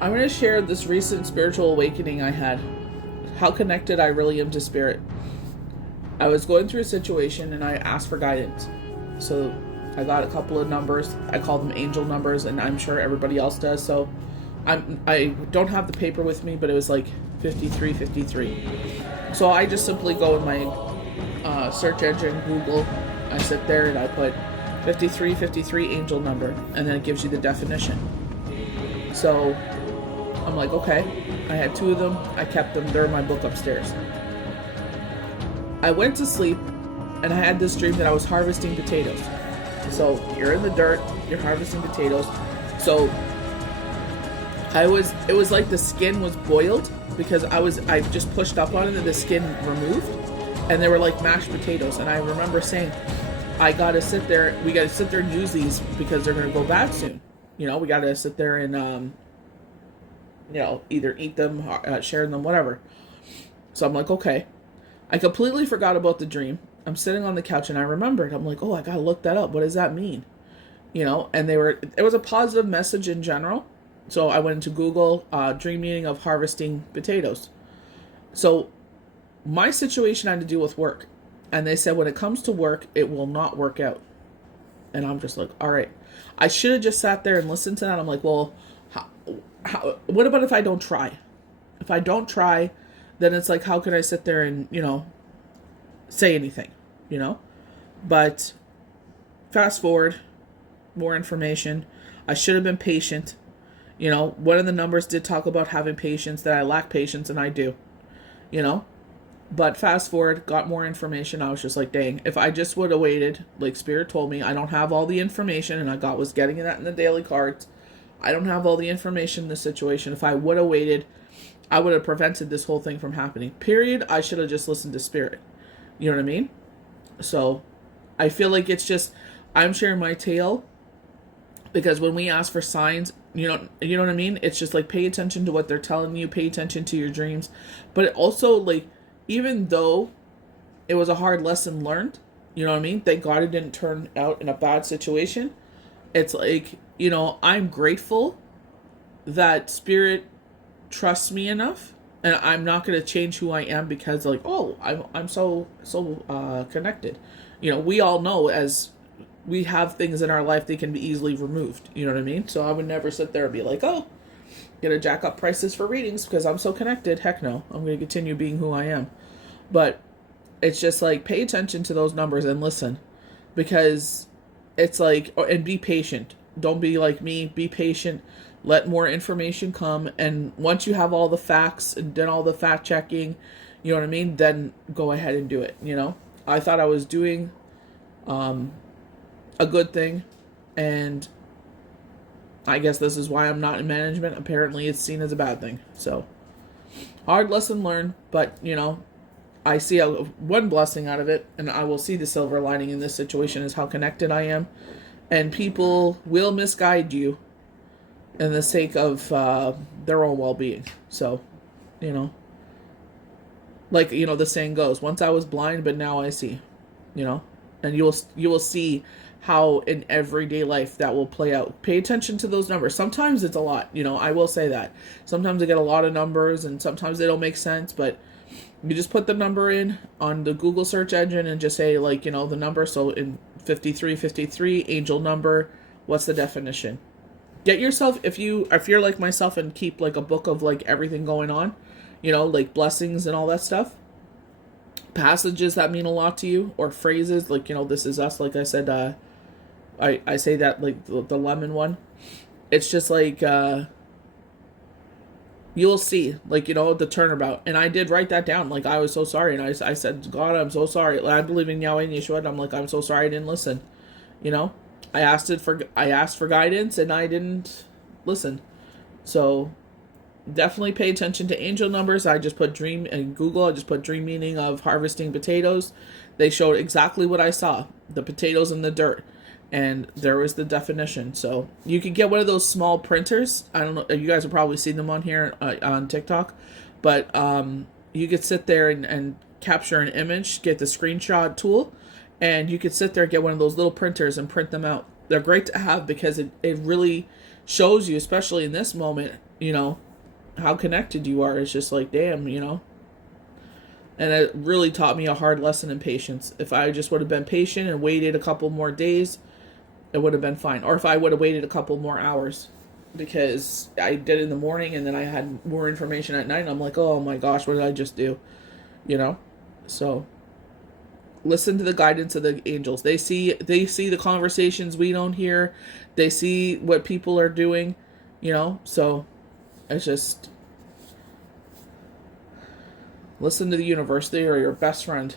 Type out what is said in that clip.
I'm going to share this recent spiritual awakening I had. How connected I really am to spirit. I was going through a situation and I asked for guidance. So I got a couple of numbers. I call them angel numbers, and I'm sure everybody else does. So I don't have the paper with me, but it was like 53, 53. So I just simply go in my search engine, Google. I sit there and I put 53, 53 angel number, and then it gives you the definition. So I'm like, okay. I had two of them. I kept them. They're in my book upstairs. I went to sleep and I had this dream that I was harvesting potatoes. So you're in the dirt, you're harvesting potatoes. So it was like the skin was boiled because I just pushed up on it and the skin removed, and they were like mashed potatoes. And I remember saying, we gotta sit there and use these because they're gonna go bad soon. We gotta sit there and either eat them, share them, whatever. So I'm like, okay. I completely forgot about the dream. I'm sitting on the couch and I remembered. I'm like, oh, I gotta look that up. What does that mean? And it was a positive message in general. So I went into Google, dream meaning of harvesting potatoes. So my situation had to do with work. And they said when it comes to work, it will not work out. And I'm just like, all right. I should have just sat there and listened to that. I'm like, well, what about if I don't try? If I don't try, then it's like, how can I sit there and, say anything, But fast forward, more information. I should have been patient. One of the numbers did talk about having patience, that I lack patience, and I do, But fast forward, got more information. I was just like, dang, if I just would have waited, like Spirit told me, I don't have all the information, and I was getting that in the daily cards. I don't have all the information in this situation. If I would have waited, I would have prevented this whole thing from happening. Period. I should have just listened to Spirit. You know what I mean? So I feel like it's just, I'm sharing my tale because when we ask for signs, you know what I mean? It's just like, pay attention to what they're telling you, pay attention to your dreams. But it also, like, even though it was a hard lesson learned, you know what I mean? Thank God it didn't turn out in a bad situation. It's like, I'm grateful that Spirit trusts me enough, and I'm not going to change who I am because, like, oh, I'm so connected. We all know, as we have things in our life, they can be easily removed. You know what I mean? So I would never sit there and be like, oh, gonna jack up prices for readings because I'm so connected. Heck no. I'm going to continue being who I am. But it's just like, pay attention to those numbers and listen, because it's like, and be patient. Don't be like me. Be patient. Let more information come. And once you have all the facts and done all the fact checking, you know what I mean? Then go ahead and do it. I thought I was doing a good thing. And I guess this is why I'm not in management. Apparently it's seen as a bad thing. So hard lesson learned. But, I see one blessing out of it. And I will see the silver lining in this situation is how connected I am. And people will misguide you in the sake of their own well-being. So, like, the saying goes, once I was blind, but now I see, and you will see how in everyday life that will play out. Pay attention to those numbers. Sometimes it's a lot, I will say that. Sometimes I get a lot of numbers and sometimes they don't make sense, but you just put the number in on the Google search engine and just say, like, the number. So in 5353 angel number, what's the definition? Get yourself, if you're like myself and keep like a book of like everything going on, like blessings and all that stuff, passages that mean a lot to you, or phrases like, this is us, like I said, I say that, like the lemon one. It's just like, you'll see, like, the turnabout. And I did write that down. Like, I was so sorry. And I said, God, I'm so sorry. Like, I believe in Yahweh and Yeshua. And I'm like, I'm so sorry I didn't listen. I asked for guidance and I didn't listen. So definitely pay attention to angel numbers. I just put dream in Google. I just put dream meaning of harvesting potatoes. They showed exactly what I saw. The potatoes in the dirt. And there was the definition. So you could get one of those small printers. I don't know. You guys have probably seen them on here on TikTok. But you could sit there and capture an image, get the screenshot tool, and you could sit there and get one of those little printers and print them out. They're great to have because it really shows you, especially in this moment, how connected you are. It's just like, damn, And it really taught me a hard lesson in patience. If I just would have been patient and waited a couple more days, it would have been fine. Or if I would have waited a couple more hours, because I did it in the morning and then I had more information at night, and I'm like, oh my gosh, what did I just do? So listen to the guidance of the angels. They see the conversations we don't hear. They see what people are doing, so it's just listen to the universe. They are your best friend.